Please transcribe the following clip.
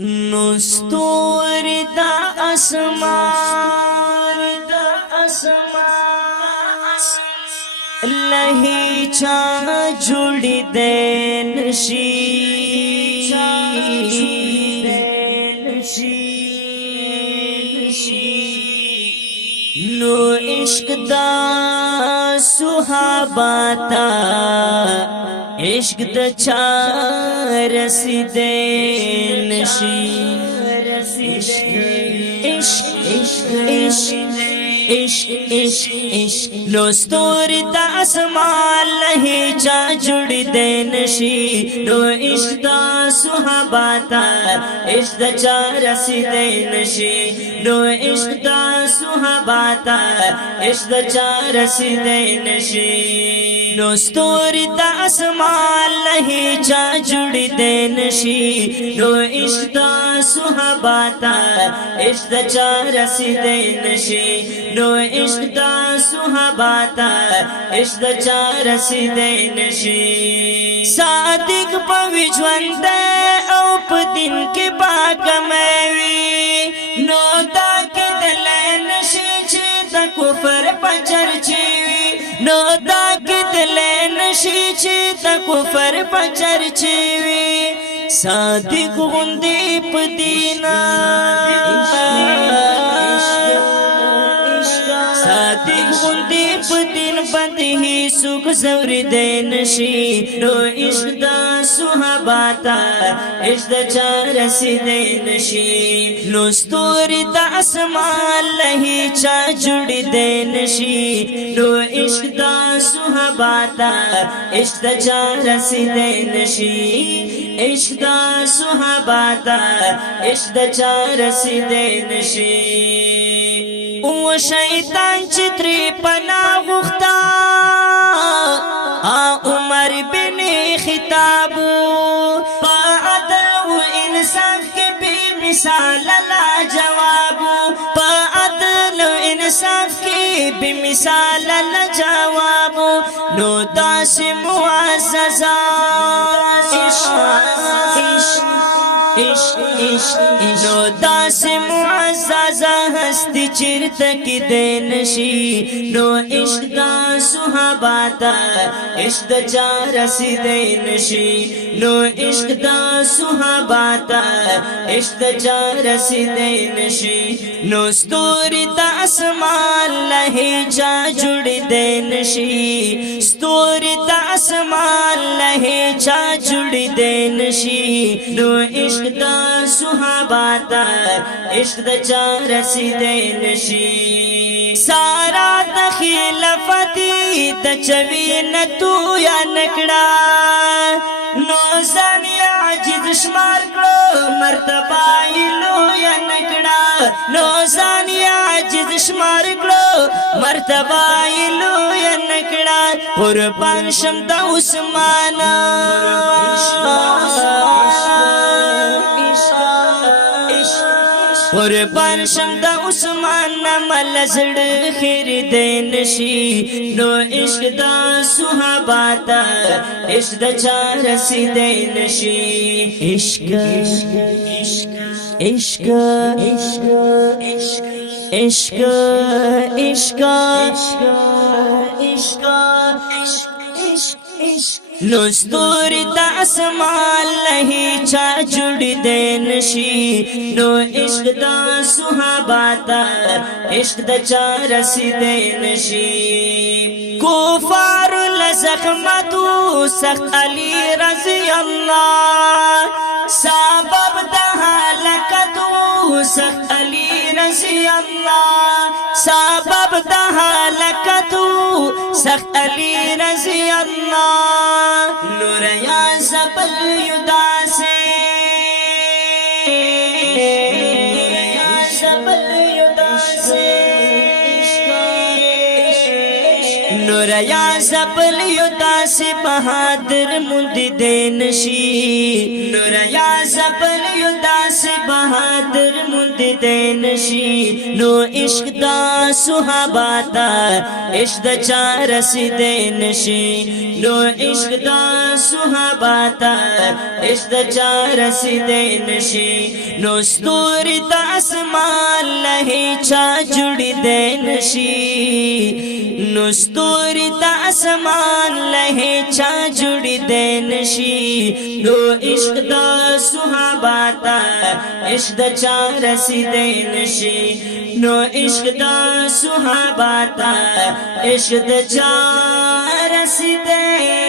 نستور دا اسمان لہی چا جڑی دین نو عشق دا صحاباتا عشق دا چا رسیدین عشق نو ستوری دا اسمان لہی چا جڑی دین نو عشق دا صحاباتا عشق دا چا رسیدین نو عشق دا صحاباتا عشق دا چا رسیدین نو ستوری دا اسمان لہی چا جڑی دین نو عشق دا صحاباتا عشق دا چا رسیدین نو عشق دا صحاباتا عشق دا چا رسیدین صادق پوی جوند او پا دن کی باکمیوی نو دا کی دلین چی دا کفر پچر چیوی نو دا کی دلین چی دا کفر پچر چیوی صادق غندی پا دینا صادق غندی پا دین بندی ہی سوک زوری دین نو عشق دا صحاباتا عشق دا چا رسیدین نو ستوری دا اسمان لہی چا جڑی دین نو عشق دا صحاباتا عشق دا چا رسیدین عشق دا صحاباتا عشق دا چا رسیدین او شیطان چتری پنا غختا عمر بن خطابو پا عدل و انصاف کے بے مثال لا جوابو پا عدل و انصاف کے بے مثال لا جوابو نو داس معززا نو داس معززا ہستی چرتک دین نو عشق دا صحاباتا عشق دا چا رسیدین نو عشق دا صحاباتا عشق دا چا رسیدین نو ستوری دا اسمان لہی چا جڑی دین ستوری دا اسمان لہی چا جڑی دین نو عشق دا صحاباتا عشق دا چا رسیدین سارا دخیل فتی دا چوین تو یا نکڑا نو زانی عجید شمار کرو مرتبہ لو یا نکڑا نو زانی عجید شمار کرو مرتبہ لو یا نکڑا قربان شمد عثمانا قربان شمد عثمان نمال زڑ خیر دین نو عشق دا صحاباتا عشق دا چا رسیدین عشق عشق عشق عشق نو ستوری دا اسمان لہی چا جڑی دین نو عشق دا صحاباتا عشق دا چا رسیدین کفار لزخمتو سخت علی رضی اللہ سبب دا حلقتو سخت علی رضی اللہ سبب دا حلقتو سخت علی رضی اللہ نور یا زبل یدا سے نور یا زبل یدا سے بہادر مندی دین نور یا زبل یدا سے بہادر مندی دین شي نو عشق دا صحابه تا عشق د چا رسیدین شي نو عشق دا صحابه تا عشق د چا رسیدین شي نو ستوري د اسمان له چا جوړی دین شي نو ستوري د اسمان له چا جوړی دین شي نو عشق د صحابه تا عشق د چا رسیدین شي نو عشق د صحابه تا عشق د چا رسیدین